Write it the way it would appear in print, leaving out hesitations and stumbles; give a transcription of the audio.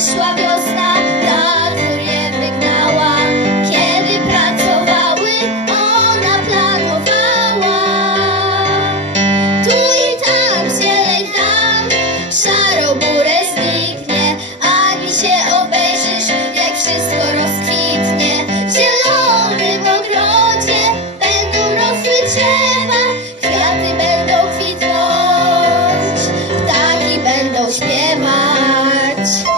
Przyszła wiosna, na dwór je wygnała. Kiedy pracowały, ona planowała. Tu i tam, zieleń tam, szarą burę zniknie. Ani się obejrzysz, jak wszystko rozkwitnie. W zielonym ogrodzie będą rosły drzewa, kwiaty będą kwitnąć, ptaki będą śpiewać.